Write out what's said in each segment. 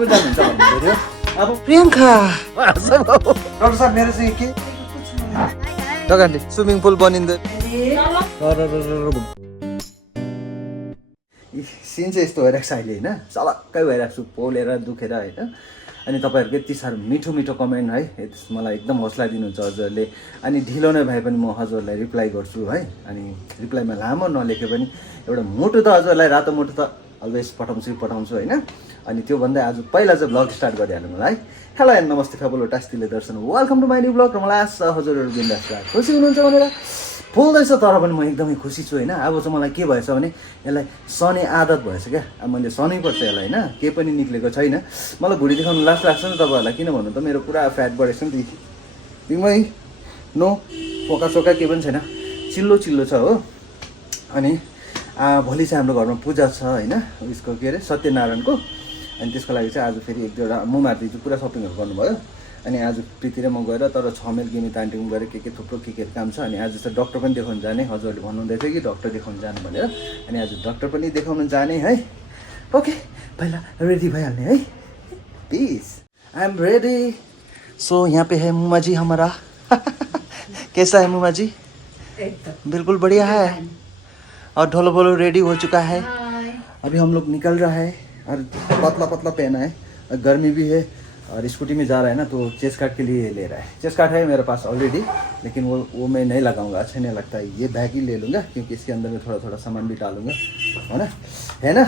को जानुहुन्छ भन्नु थियो अब प्रियङ्का डक्टर साहब मेरो चाहिँ के दोकानले स्विमिङ पुल बनिँदै सिन चाहिँ यस्तो भइरहेको छ अहिले होइन चलक्कै भइरहेको छु पोलेर दुखेर होइन अनि तपाईँहरूको यति साह्रो मिठो मिठो कमेन्ट है मलाई एकदम हौसला दिनुहुन्छ हजुरहरूले अनि ढिलो नै भए पनि म हजुरहरूलाई रिप्लाई गर्छु है अनि रिप्लाईमा लामो नलेखे पनि एउटा मुटु त हजुरलाई रातो मुटु त अलवेज पठाउँछु होइन अनि त्यो भन्दै आज पहिला चाहिँ भ्लग स्टार्ट गरिहाल्नु मलाई हेलो एन्ड नमस्ते खबल टास्टीले दर्शन welcome to my new vlog र मलाई आशा हजुरहरू बिन्दास खुसी हुनुहुन्छ भनेर बोल्दैछ तर पनि म एकदमै खुसी छु होइन अब चाहिँ मलाई के भएछ भने यसलाई सनै आदत भएछ क्या अब मैले सनै पर्छ यसलाई होइन केही पनि निक्लेको छैन मलाई भुँडी देखाउनु लाज लाग्छ नि तपाईँहरूलाई किन भन्नु त मेरो पुरा फ्याट बढेको छ नि तिमै नो पोका सोका केही पनि छैन चिल्लो छ हो अनि भोलि चाहिँ हाम्रो घरमा पूजा छ होइन उसको के अरे सत्यनारायणको अनि त्यसको लागि चाहिँ आज फेरि एक दुईवटा मुमार दिदी पुरा सपिङहरू गर्नुभयो अनि आज प्रीति र म गएर तर 6 माइल गिमी तान्टिङ गएर के थुप्रो के काम छ अनि आज चाहिँ डक्टर पनि देखाउनु जाने हजुरहरूले भन्नुहुँदै थियो कि डक्टर देखाउनु जानु भनेर अनि आज डक्टर पनि देखाउनु जाने है ओके पहिला रेडी भइहाल्ने है please I am ready so यहाँ पे है मुमा जी हमारा कैसा है मुमा जी बिल्कुल बढ़िया है और ढोलो बोलो रेडी हो चुका है अभी हम लोग निकल रहा है और पतला पहना है और गर्मी भी है और स्कूटी में जा रहा है ना तो चेस्ट कार्ड के लिए ले रहा है चेस्ट कार्ड है मेरे पास ऑलरेडी लेकिन वो मैं नहीं लगाऊंगा अच्छा नहीं लगता है ये बैग ही ले लूँगा क्योंकि इसके अंदर में थोड़ा सामान भी डालूंगा है ना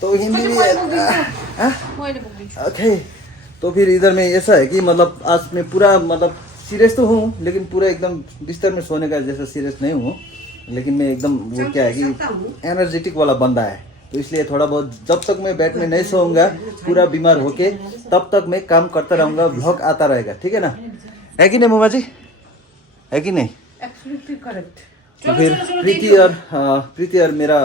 तो हिंदी भी ओके तो फिर इधर में ऐसा है कि मतलब आज मैं पूरा मतलब सीरियस तो हूँ लेकिन पूरा एकदम बिस्तर में सोने का जैसा सीरियस नहीं हूँ लेकिन मैं एकदम वो क्या है कि एनर्जेटिक वाला बंदा है तो इसलिए थोड़ा बहुत जब तक मैं बेड में नहीं सोऊंगा पूरा बीमार होके तब तक मैं काम करता रहूंगा व्लॉग आता रहेगा ठीक है ना है कि नहीं मुमा जी है कि नहीं एब्सोल्युटली करेक्ट तो फिर प्रीति और मेरा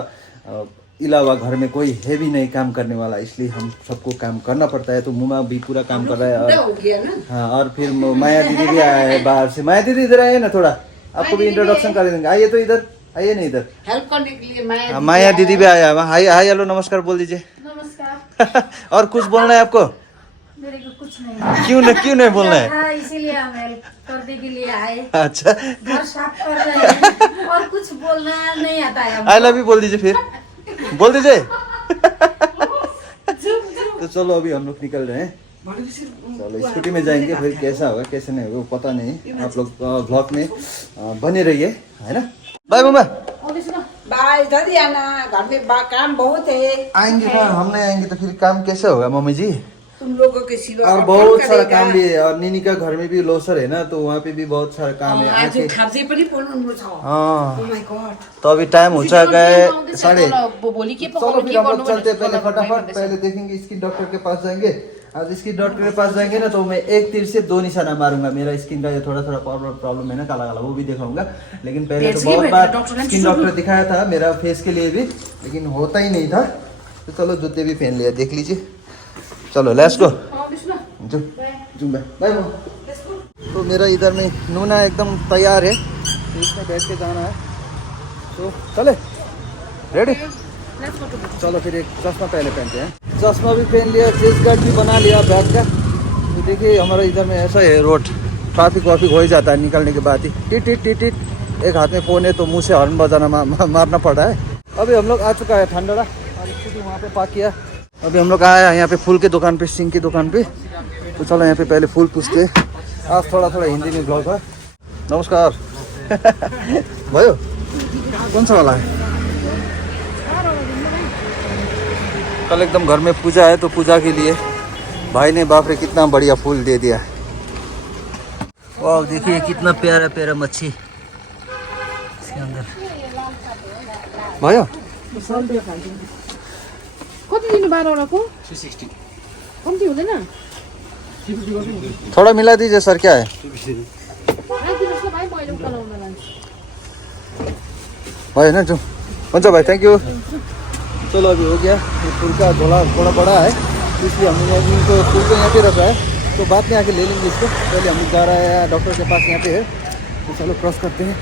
अलावा घर में कोई है भी नहीं काम करने वाला इसलिए हम सबको काम करना पड़ता है तो मुमा भी पूरा काम कर रहा है और हाँ और फिर माया दीदी भी आया है बाहर से माया दीदी इधर आइए ना थोड़ा आपको भी इंट्रोडक्शन कर देंगे आइए तो इधर आइए नहीं इधर हेल्प करने के लिए माया दीदी भी आया है हाय हाय हेलो नमस्कार बोल दीजिए नमस्कार और कुछ बोलना है आपको मेरे को कुछ नहीं क्यों नहीं बोलना है हाँ, इसीलिए हम हेल्प करने के लिए आए अच्छा घर साफ कर रहे हैं और कुछ बोलना नहीं आता है आई लव यू बोल दीजिए फिर बोल दीजिए तो चलो अभी हम लोग निकल रहे हैं चलो स्कूटी में जाएंगे फिर कैसा होगा कैसे नहीं होगा पता नहीं आप लोग ब्लॉग में बने रहिए है ना बाय मम्मा बाय जल्दी आना घर में काम बहुत है आएंगे ना हम नहीं आएंगे तो फिर काम कैसे होगा मम्मी जी तुम लोगों के सिवा और बहुत सारा काम भी है और नीनी का घर में भी लोसर है ना तो वहाँ पे भी बहुत सारा काम है आज खाजे पनि बनाउनु छ हाँ ओ माय गॉड तो अभी टाइम हो चुका है 7:30 भोलि के चलो फिर हम लोग चलते हैं पहले फटाफट पहले देखेंगे स्किन डॉक्टर के पास जाएंगे आज स्किन डॉक्टर के पास जाएंगे ना तो मैं एक तीर से 2 निशाना मारूंगा मेरा स्किन का जो थोड़ा प्रॉब्लम है ना काला काला वो भी दिखाऊंगा लेकिन पहले तो बहुत बार स्किन डॉक्टर दिखाया था मेरा फेस के लिए भी लेकिन होता ही नहीं था तो चलो जूते भी पहन लिया देख लीजिए चलो लेट्स गो बाय तो मेरा इधर में नूना एकदम तैयार है तो इसमें बैठ के जाना है तो चले रेडी चलो फिर एक चश्मा पहले पहनते हैं चश्मा भी पहन लिया चेस्ट गार्ड भी बना लिया बैग का तो देखिए हमारा इधर में ऐसा है रोड ट्रैफिक वाफिक हो ही जाता है निकलने के बाद ही टिट एक हाथ में फ़ोन है तो मुंह से हॉर्न बजाना मारना पड़ रहा है अभी हम लोग आ चुका है ठंडरा और स्कूटी वहाँ पे पार्क किया अभी हम लोग आए हैं यहाँ पे फूल की दुकान पे सिंह की दुकान पे तो चलो यहाँ पे पहले फूल पूछते आज थोड़ा हिंदी में ब्लॉग है नमस्कार भयो कौन सा वाला है कल एकदम घर में पूजा है तो पूजा के लिए भाई ने बाप रे कितना बढ़िया फूल दे दिया वाह देखिए कितना प्यारा प्यारा मच्छी इसके अंदर भयो कति दिनु 12 को 360 कम्ती हुँदैन थोड़ा मिला दीजिए सर क्या है भाई ना जो हुन्छ भाई थैंक यू चलो अभी हो गया ये फूल का झोला थोड़ा बड़ा है इसलिए हमने इनको फूल को यहाँ पे रखा है तो बाद में आके ले लेंगे इसको पहले हम जा रहे हैं डॉक्टर के पास यहाँ पे है तो चलो क्रॉस करते हैं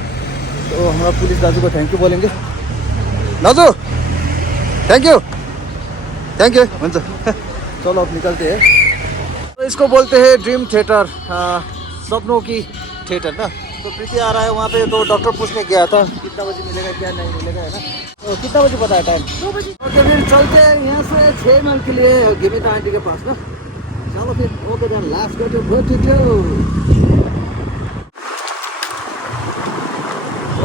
तो हमारा पुलिस दाजू को थैंक यू बोलेंगे दाजू थैंक यू हुन्छ चलो अब निकलते हैं। तो इसको बोलते हैं ड्रीम थिएटर, सपनों की थिएटर ना। तो प्रीति आ रहा है वहाँ पे, तो डॉक्टर पूछने गया था कितना बजे मिलेगा क्या नहीं मिलेगा, है ना। तो कितना बजे पता है टाइम? 2 बजे। ओके फिर चलते हैं यहाँ से 6 मील के लिए गिमिता आंटी के पास ना। चलो फिर okay then, let's go to भोटिटो।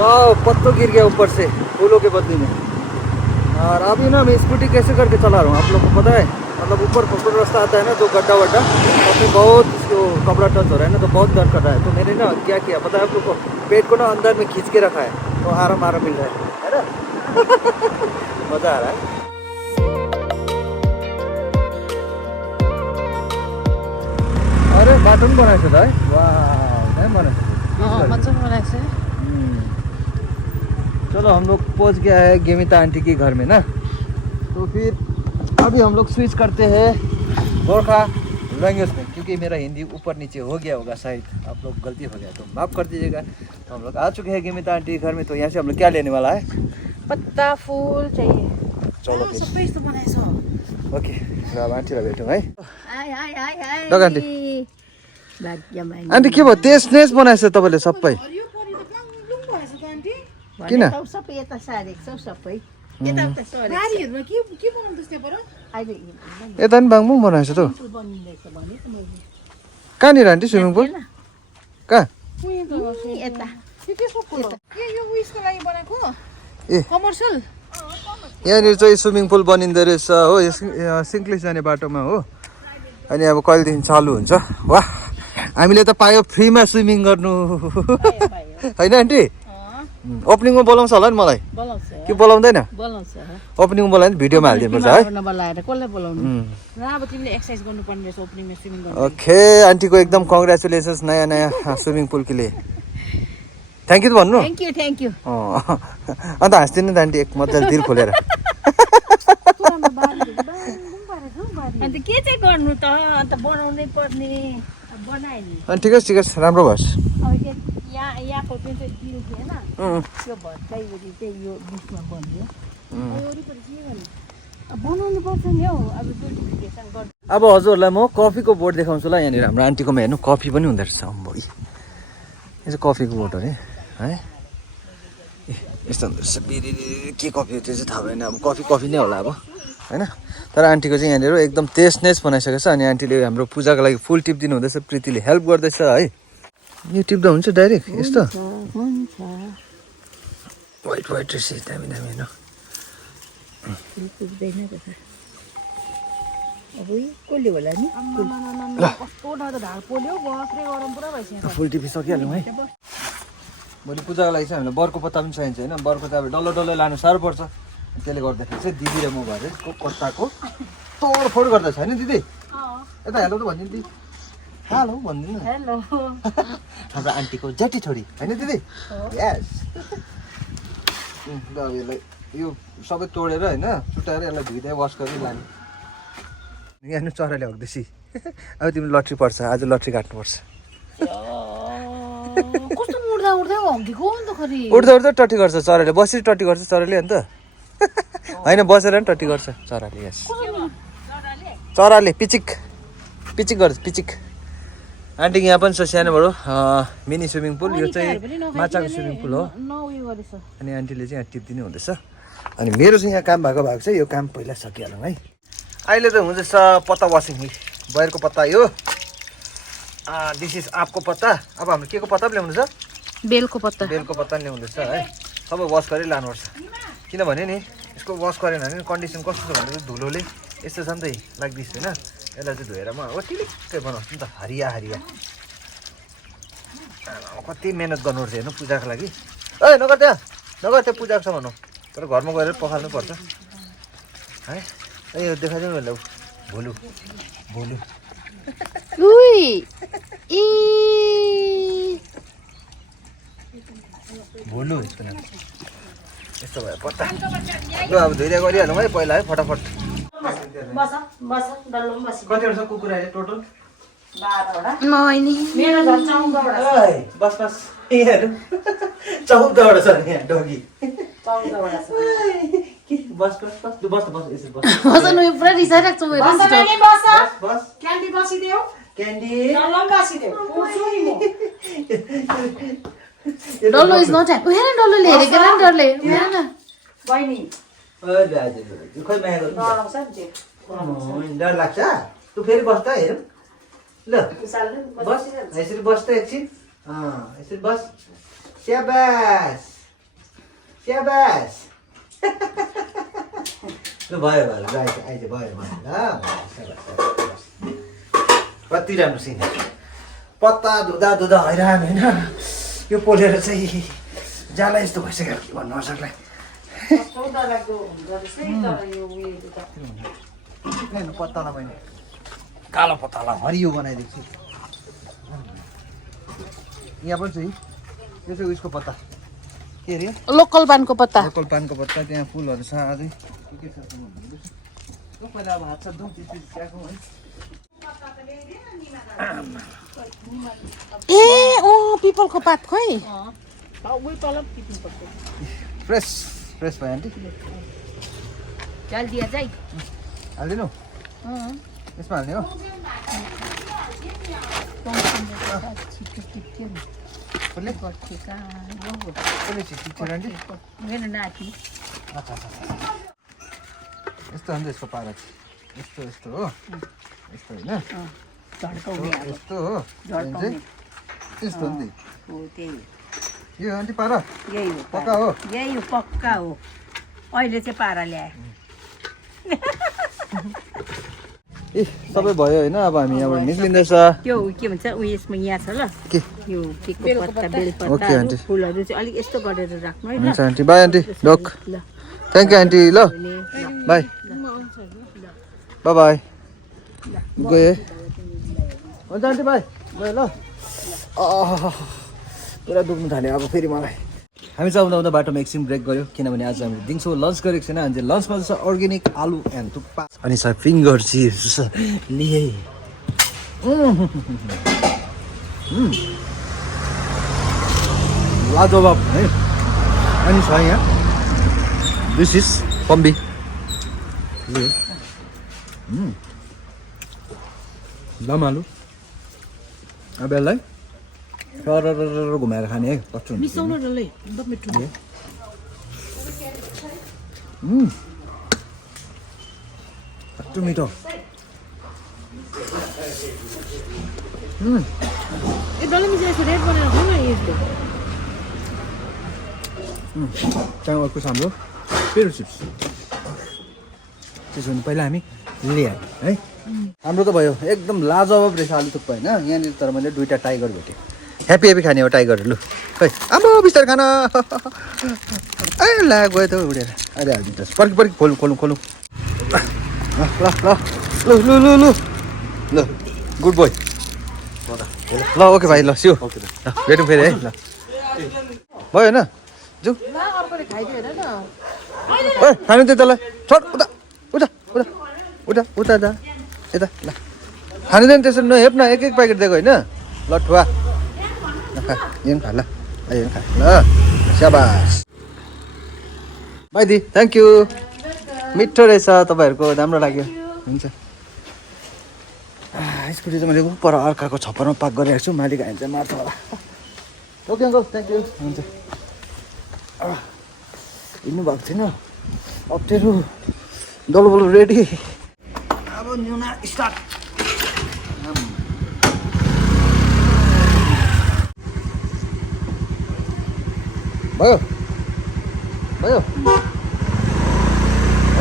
वाह, पत्तों गिर गया ऊपर से फूलों के बदले में। और अभी ना मैं स्कूटी कैसे करके चला रहा हूँ, आप लोग को पता है? मतलब ऊपर पकड़ रास्ता आता है ना, तो गड्ढा वड्ढा, उसमें बहुत इसको कपड़ा टच हो रहा है ना, तो बहुत दर्द कर रहा है। तो मैंने ना क्या किया पता है आप लोग को? पेट को ना अंदर में खींच के रखा है, तो आराम आराम मिल रहा है ना। मज़ा आ रहा है। अरे बाटो पनि बनाएको छ त है। वाह, दामी बनाएको छ। मजाको बनाएको छ। चलो हम लोग पहुंच गया है गेमिता आंटी के घर में ना। तो फिर अभी हम लोग स्विच करते हैं गोरखा लैंग्वेज में, क्योंकि मेरा हिंदी ऊपर नीचे हो गया होगा शायद, आप लोग गलती हो गया तो माफ़ कर दीजिएगा। तो हम लोग आ चुके हैं गेमिता आंटी के घर में। तो यहाँ से हम लोग क्या लेने वाला है? पत्ता फूल चाहिए। चलो फिर सबै यस्तो बनाएछ। ओके, र अब आन्टीलाई भेटौँ है। आइ आइ आइ आइ। लग आन्टी। भाग्यमानी। आन्टी के भयो, टेस्ट नेस बनाएछ तपाईँले सबै? किन? सबै यता सारेको छ सबै। यता उता सरेको छ। बारीहरुमा के बनाउँदैछ त्यहाँ पर? अहिले यता पनि बाङबुङ बनाएछ त। फुल बनिँदैछ भने त मैले। कहाँनिर आन्टी स्विमिङ पुल? कहाँ? यता। के केको फुल हो? के यो उइसको लागि बनाएको? ए कमर्सियल? यहाँनिर चाहिँ स्विमिङ पुल बनिँदो रहेछ हो, सिङ्क्लिस जाने बाटोमा हो। अनि अब कहिलेदेखि चालु हुन्छ? वाह, हामीले त पायो फ्रीमा स्विमिङ गर्नु, होइन आन्टी? ओपनिङमा बोलाउँछ होला नि मलाई, बोलाउँछ। कि बोलाउँदैन? बोलाउँछ। ओपनिङमा बोलायो भने भिडियोमा हालिदिनुपर्छ है। नबोलाएर कसलाई बोलाउनु? र अब तिमीले एक्सर्साइज गर्नुपर्ने रहेछ ओपनिङमा स्विमिङ गर्नु। ओके, आन्टीको एकदम कङ्ग्रेचुलेसन्स नयाँ नयाँ स्विमिङ पुल के लिए। थ्याङ्क यू त भन्नु। Thank you. अन्त हाँस्दिनु त आन्टी, एक मजाले दिल खोलेर। अन्त के चाहिँ गर्नु त, अन्त बनाउनै पर्ने। बनाए नि। अनि ठिकै छ राम्रो भएछ। अब यहाँको जुन चाहिँ दिल थिएन त्यो भत्काइवरी चाहिँ यो बिचमा बन्यो। वरिपरि के गर्ने? बनाउनु पर्छ नि हौ, अब ब्युटिफिकेसन गर्नु। अब हजुरहरूलाई म कफीको बोर्ड देखाउँछु ल। यहाँनिर हाम्रो आन्टीकोमा हेर्नु कफी पनि हुँदो रहेछ। अम्बो, यो चाहिँ कफीको बोर्ड हो नि है। यस्तो हुँदो रहेछ। बिरी के कफी हो त्यो चाहिँ थाहा भएन, अब कफी नै होला अब, होइन। तर आन्टीको चाहिँ यहाँनिर एकदम टेस्टनेस बनाइसकेको छ। अनि आन्टीले हाम्रो पूजाको लागि फुल टिप दिनु हुँदैछ, प्रीतिले हेल्प गर्दैछ है। यो टिप्दा हुन्छ डाइरेक्ट यस्तो? हुन्छ। वाइट रहेछ, दामी दामी होइन। पुग्दैन त। अब कसले होला नि? कस्तो डर ढाड पोल्यो, बस्रे गरम पुरा भइसक्यो। फुल टिपी सकिहाल्यौँ है। भोलि पूजाको लागि चाहिँ हामीलाई बरको पत्ता पनि चाहिन्छ होइन। बरको त अब डल्लो लानु साह्रो पर्छ। त्यसले गर्दाखेरि चाहिँ दिदी र म भएर यसको पत्ताको तोडफोड गर्दैछ होइन दिदी? यता हेलो त भनिदिनु दिदी, हेलो भनिदिनु न। हेलो। हाम्रो आन्टीको जटी छोरी होइन दिदी? यस। ल अब यसलाई यो सबै तोडेर होइन, चुटाएर यसलाई धुइँदै वास गरेर लाने। यहाँ चराले हग्दैছি। अब तिमी लट्री पर्छ, आज लट्री काट्नुपर्छ। कस्तो उड्दा हग्गेको अन्त खरी। उड्दा टट्टी गर्छ चराले, बसेर टट्टी गर्छ चराले अन्त। होइन बसेर पनि टट्टी गर्छ चराले। यस, चराले पिचिक गर्छ, पिचिक। आन्टी यहाँ पनि छ सानोबाट मिनी स्विमिङ पुल। यो चाहिँ माछाको स्विमिङ पुल हो। अनि आन्टीले चाहिँ यहाँ टिप दिनु हुँदैछ। अनि मेरो चाहिँ यहाँ काम भएको चाहिँ यो काम पहिला सकिहालौँ है। अहिले त हुँदैछ पत्ता वासिङ। बयरको पत्ता यो, दिस इज आँपको पत्ता। अब हाम्रो के को पत्ता पो ल्याउनु छ? बेलको पत्ता ल्याउँदैछ है। सबै वास गरेर लानुपर्छ, किनभने नि यसको वास गरेन भने कन्डिसन कस्तो छ भने धुलोले यस्तो छ नि त लाग्दैछ होइन। यसलाई चाहिँ धोएर म टिलिक्कै बनाउँछु नि त, हरिया। कति मिहिनेत गर्नुपर्छ हेर्नु पूजाको लागि। ए नगर त्यो पूजाको छ भनौँ, तर घरमा गएर पखाल्नु पर्छ है। यो देखाइदिउँ न, भोलु यसको नाम। यस्तो भयो पत्ता। ल अब धुइँदै गरिहालौँ है पहिला है, फटाफट। कतिवटा छ कुकुर अहिले टोटल? 12वटा। बस यहाँ हेर्नु, 14वटा छ नि यहाँ डगी। के बस बस बस लु बस बस यसरी बस बसन उयो पुरा रिसाइरहेको छु बस नानी बस बस क्यान्डी बसिदेऊ क्यान्डी डल्लो बसिदेऊ पुर्छु नि म डल्लो इज नट ह्याप्पी हेर डल्लोले हेरेको न डरले हेर न बहिनी हजुर खोइ माया गर्नु डराउँछ नि डर लाग्छ तँ फेरि बस त हेरौँ ल विशालले बस यसरी बस त एकछिन यसरी बस स्याबास स्याबास ल भयो भयो ल आइज भयो भयो ल कति राम्रो सिन पत्ता धुँदा धुँदा हैरान होइन यो पोलेर चाहिँ जाला यस्तो भइसक्यो के भन्नु नसक्ला कस्तो डरलाग्दो हुँदो रहेछ है तर यो उयोहरू त पत्तालाई मैले कालो पत्तालाई हरियो बनाइदिएको छु यहाँ पनि छ यो चाहिँ उयसको पत्ता के अरे लोकल पानको पत्ता लोकल पानको पत्ता त्यहाँ फुलहरू छ अझै के छ पहिला अब हात छ धुम त्यसपछि चियाको है ए ओ पिपलको पात खोइ फ्रेस फ्रेस भयो आन्टी चल दिया जाइ हालिदिनु यसमा हाल्ने हो कसले कसले छिट्यो आन्टी मेरो नाति अच्छा अच्छा यस्तो हो नि त यसको पारा यस्तो यस्तो हो यस्तो होइन यस्तो हो यस्तो हो नि यो आन्टी पारा यही हो पक्का हो यही हो पक्का हो अहिले चाहिँ पारा ल्याए ए सबै भयो होइन अब हामी यहाँबाट निस्किँदैछ त्यो के भन्छ उयसमा यहाँ छ ल के यो केको पत्ता बेलपत्ता ओके आन्टी फुलहरू चाहिँ अलिक यस्तो गरेर राख्नु है ल हुन्छ आन्टी बाई आन्टी डोक ल थ्याङ्क यू आन्टी ल बाई बाई बाई गएँ हुन्छ आन्टी बाई गएँ ल पुरा दुख्नु थाल्यो अब फेरि मलाई हामी चाहिँ आउँदा आउँदा बाटोमा एकछिन ब्रेक गऱ्यो किनभने आज हामीले दिउँसो लन्च गरेको छैन अनि लन्चमा चाहिँ अर्ग्यानिक आलु एन्ड थुक्पा अनि सर फिङ्गर चिप्स लिए लाजवाब है अनि छ यहाँ दिस इज पम्बी दम आलु अब यसलाई सरर घुमाएर खाने है कस्तो हुन्छ मिसाउन डल्लै एकदम मिठो कस्तो मिठो ए डल्लै मिसाएर रेड बनाएर खाऊ न यस्तो त्यहाँ अर्को छ हाम्रो पेरो चिप्स त्यसो भने पहिला हामी ल्यायो है हाम्रो त भयो एकदम लाजवाब रहेछ आलु थुक्पा होइन यहाँनिर तर मैले दुईवटा टाइगर भेटेँ ह्याप्पी ह्याप्पी खाने हो टाइगर लु खै आम्बो बिस्तारै खान ए ला गयो त उडेर अहिले हालिदिन्छ पर्खि पर्खि खोलौँ खोलौँ खोलौँ ल ल लु लु लु लु ल गुड बोय ल ओके भाइ ल सिउ ल भेटौँ फेरि है ल भयो होइन जाउँ ए खानु त्यो तँलाई छोड उता उता उता उता उता जा यता ल खाँदैन त्यसरी नहेप न एक एक प्याकेट दिएको होइन ल ठुवा नखा यो खा ल यो खा ल स्याबास बाई दी थ्याङ्क यू मिठो रहेछ तपाईँहरूको राम्रो लाग्यो हुन्छ स्कुटी चाहिँ मैले पर अर्काको छप्परमा पार्क गरिरहेको छु मालिक आइन्छ मार्छ होला ओके अङ्कल थ्याङ्क यू हुन्छ हिँड्नु भएको छैन अप्ठ्यारो डल्लो रेडी अब न्युना स्टार्ट भयो भयो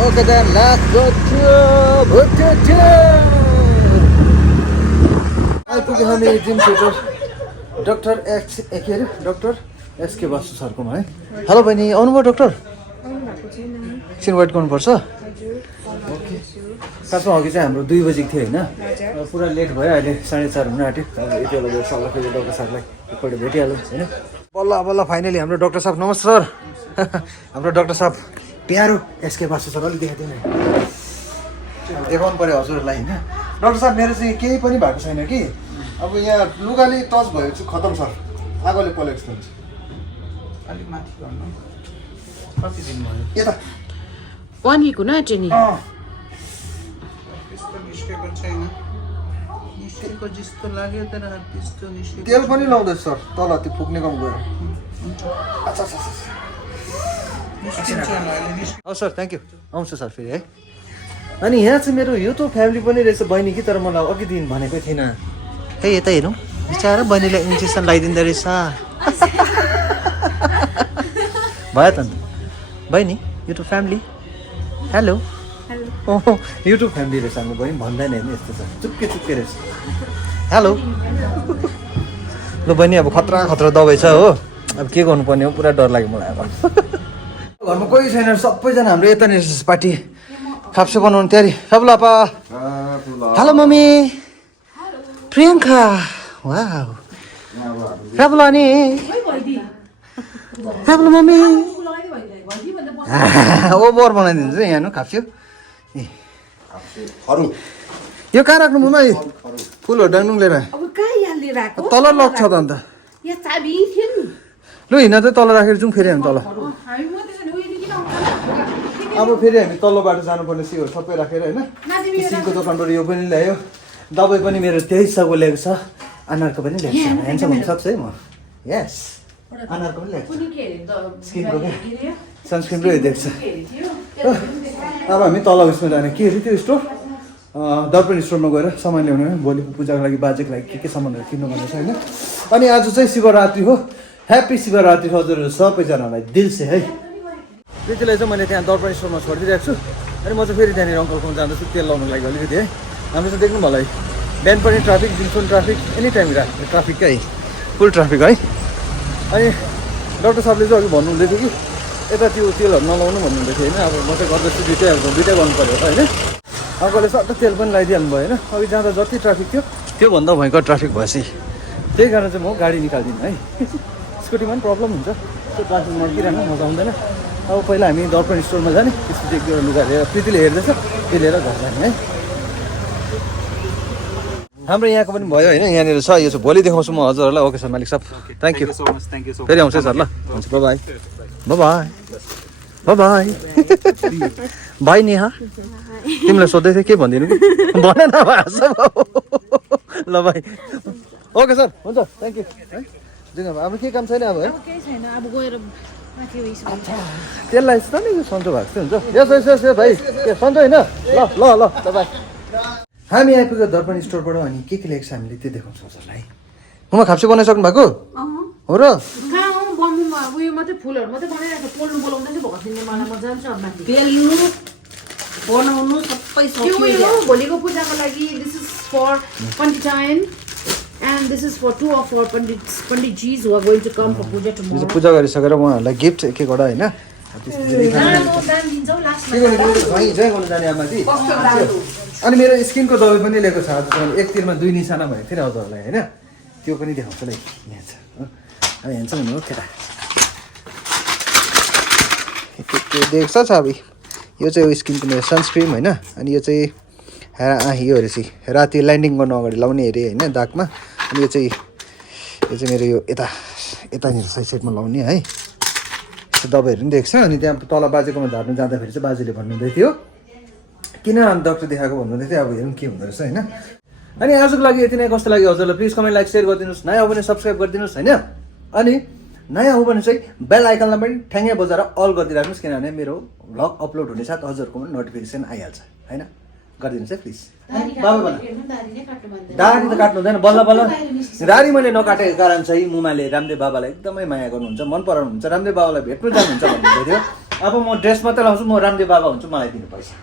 okay then let's go to आइपुग्यो हामी जिम सेन्टर डाक्टर के अरे डाक्टर एसके बासु सरकोमा है हेलो बहिनी आउनुभयो डाक्टर एकछिन वेट गर्नुपर्छ ओके खासमा अघि चाहिँ हाम्रो 2 बजीको थियो होइन पुरा लेट भयो अहिले 4:30 हुन आँट्यो अब यति बेला गएर सल्लाह फेरि डाक्टर साहबलाई एकपल्ट भेटिहाल्यो होइन बल्ल बल्ल फाइनली हाम्रो डाक्टर साहब नमस्ते सर हाम्रो डाक्टर साहब प्यारो एसके बासु सर अलिक देखाइदिनु देखाउनु पऱ्यो हजुरहरूलाई होइन डाक्टर साहब मेरो चाहिँ केही पनि भएको छैन कि अब यहाँ लुगाले टच भयो चाहिँ खतम सर आगोले पोलेको हुन्छ अलिक माथि गर्नु कति दिन भयो यता पनीको न चाहिँ त्यस्तो निस्केको छैन निस्केको जस्तो लाग्यो तर त्यस्तो निस्केको तेल पनि लाउँदैछ सर तल त्यो फुक्ने काम गएर निस्किन्छ होला अहिले निस्क हवस् सर थ्याङ्क यू आउँछु सर फेरि है अनि यहाँ चाहिँ मेरो यो त फ्यामिली पनि रहेछ बहिनी कि तर मलाई अघि दिन भनेकै थिएन है यता हेरौँ बिचरा बहिनीलाई इन्जेक्सन लगाइदिँदो रहेछ भयो त अन्त बहिनी युट्युब फ्यामिली हेलो ओहो युट्युब फ्यामिली रहेछ हाम्रो बहिनी भन्दैन हेर्नु यस्तो छ चुप्के चुप्के रहेछ हेलो ल बहिनी अब खतरा खतरा दबाई छ हो अब के गर्नुपर्ने हो पुरा डर लाग्यो मलाई अब घरमा कोही छैन सबैजना हाम्रो यतानिर पार्टी खाप्सो बनाउनु तयारी सबला पा हेलो मम्मी प्रियङ्का वाउ राबुला नि राबुला मम्मी ओभर बनाइदिन्छ यहाँ नु खाप्स्यो यो कहाँ राख्नु मम्मी फुलहरू डाङ्डुङ लिएर अब कहाँ यहाँ लिएर आएको तल लक छ त अन्त यहाँ चाबी थियो नि लु हिँड चाहिँ तल राखेर जाउँ फेरि हामी तल हामी म त्यसो भने उयो किन आउँदैन अब फेरि हामी तल्लो बाटो जानुपर्ने सिहरू सबै राखेर होइन सिङको दोकानबाट यो पनि ल्यायो दबाई पनि मेरो 2300को ल्याएको छ अनारको पनि ल्याएको छ ह्यान्डसम हुन सक्छ है म यस अनारको पनि ल्याएको छ स्किनको क्या सनस्क्रिन पनि दिएको छ अब हामी तल उयसमा जाने के अरे त्यो स्टोर दर्पण स्टोरमा गएर सामान ल्याउने भोलिको पूजाको लागि बाजेको लागि के सामानहरू किन्नु भनेको छ होइन अनि आज चाहिँ शिवरात्रि हो ह्याप्पी शिवरात्रि हजुरहरू सबैजनालाई दिल से है त्यतिलाई चाहिँ मैले त्यहाँ दर्पण स्टोरमा छोडिदिइरहेको छु अनि म चाहिँ फेरि त्यहाँनिर अङ्कलकोमा जाँदैछु तेल लाउनुको लागि अलिकति है हाम्रो चाहिँ देख्नु होला है बिहान पनि ट्राफिक दिउँसो ट्राफिक एनी टाइम ट्राफिकै फुल ट्राफिक है अनि डाक्टर साहबले चाहिँ अघि भन्नुहुँदै थियो कि यता त्यो तेलहरू नलाउनु भन्नुहुँदै थियो होइन अब म चाहिँ गर्दैछु दुइटै गर्नु पऱ्यो होइन अङ्कलले सट्ट तेल पनि लगाइदिइहाल्नु भयो होइन अघि जाँदा जति ट्राफिक थियो त्योभन्दा भयङ्कर ट्राफिक भएपछि त्यही कारण चाहिँ म गाडी निकाल्दिनँ है स्कुटीमा पनि प्रब्लम हुन्छ त्यो ट्राफिकमा अड्किरहनु मजा आउँदैन अब पहिला हामी दर्पण स्टोरमा जाने त्यसपछि एक दुईवटा लुगा लिएर प्रीतिले हेर्दैछ त्यो लिएर घर जाने है हाम्रो यहाँको पनि भयो होइन यहाँनिर छ यो चाहिँ भोलि देखाउँछु म हजुरहरूलाई ओके सर मालिक साहब थ्याङ्क यू फेरि आउँछ सर ल हुन्छ बाई बाई बाई भाइ नेहा तिमीलाई सोध्दै थिएँ के भनिदिनु कि भन न ल भाइ ओके सर हुन्छ थ्याङ्क यू है जाउँ अब के काम छैन अब है केही छैन अब गएर माथि उयसमा त्यसलाई त नि सन्चो भएको चाहिँ हुन्छ यस यस यस भाइ के सन्चो होइन ल ल ल तपाईँ हामी आइपुग्यो दर्पण स्टोरबाट अनि के ल्याएको छ हामीले त्यो देखाउँछौँ हजुरलाई ममा खाप्से बनाइसक्नु भएको हो र कहाँ हो बम्बुमा उयो मात्रै फुलहरू मात्रै बनाइरहेको पोल्नु बोलाउँदै चाहिँ भर्खिने मलाई म जान्छु अब माथि बेल्नु बनाउनु सबै त्यो उयो हो भोलिको पूजाको लागि दिस इज फर पण्डिताइन and this is for 2 of our panditjis who are going to come for puja tomorrow. पूजा गरिसकेर उहाँहरूलाई गिफ्ट एक एकवटा होइन गर्नु जाने अब माथि अनि मेरो स्किनको दबाई पनि लिएको छ आज एक तिरमा 2 निशाना भएको थियो हजुरहरूलाई होइन त्यो पनि देखाउँछु ल यहाँ छ अब हेर्छ हुनु हो केटा त्यो देख्छ छ अब यो चाहिँ स्किनको मेरो सनस्क्रिन होइन अनि यो चाहिँ यो रहेछ राति ल्यान्डिङ गर्नु अगाडि लाउने अरे होइन दागमा अनि यो चाहिँ मेरो यो यतानिर साइडमा लाउने है दबाईहरू पनि देख्छ अनि त्यहाँ तल बाजेकोमा झार्नु जाँदाखेरि चाहिँ बाजेले भन्नुहुँदै थियो किन डक्टर देखाएको भन्नुहुँदै थियो अब हेरौँ के हुँदो रहेछ होइन अनि आजको लागि यति नै कस्तो लाग्यो हजुरलाई प्लिज कमेन्ट लाइक सेयर गरिदिनुहोस् नयाँ हो भने सब्सक्राइब गरिदिनुहोस् होइन अनि नयाँ हो भने चाहिँ बेल आइकनलाई पनि ठ्याङ्गै बजाएर अल गरिदिइराख्नुहोस् किनभने मेरो भ्लग अपलोड हुने साथ हजुरको पनि नोटिफिकेसन आइहाल्छ होइन गरिदिनुहोस् है प्लिज दाढी त काट्नु हुँदैन बल्ल बल्ल दाढी मैले नकाटेको कारण चाहिँ मुमाले रामदेव बाबालाई एकदमै माया गर्नुहुन्छ मन पराउनुहुन्छ रामदेव बाबालाई भेट्नु जानुहुन्छ भन्नुहुँदै थियो अब म ड्रेस मात्रै लाउँछु म रामदेव बाबा हुन्छु मलाई दिनु पैसा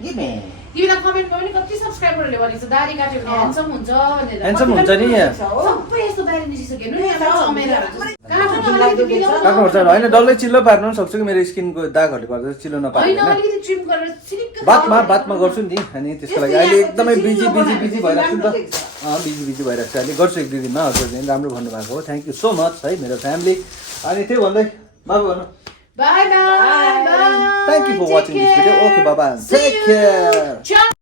तिमीलाई कमेन्टमा पनि कति सब्स्क्राइबरहरूले भनेको छ दाढी काट्यो भने ह्यान्डसम हुन्छ भनेर ह्यान्डसम हुन्छ नि सबै यस्तो दाढी निस्किसक्यो नि काट्नुपर्छ होइन डल्लै चिल्लो पार्नु पनि सक्छु कि मेरो स्किनको दागहरूले गर्दा चिल्लो नपार्नु बातमा गर्छु नि अनि त्यसको लागि अहिले एकदमै बिजी भइरहेको छु नि त बिजी भइरहेको छु अहिले गर्छु 1-2 दिनमा हजुरले राम्रो भन्नुभएको हो थ्याङ्क यू सो मच है मेरो फ्यामिली अनि त्यही भन्दै बाबु भन्नु Bye bye. Thank you for watching this video. Okay, bye bye. Take care.